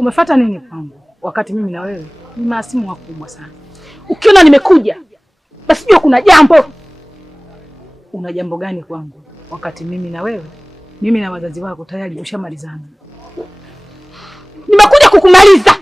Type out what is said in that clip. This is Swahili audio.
Umefuata nini kwangu wakati mimi na wewe ni maasimu wakubwa sana? Ukiona nimekuja basi jua kuna jambo. Una jambo gani kwangu wakati mimi na wewe, mimi na wazazi wako tayari ushamalizana? Nimekuja kukumaliza.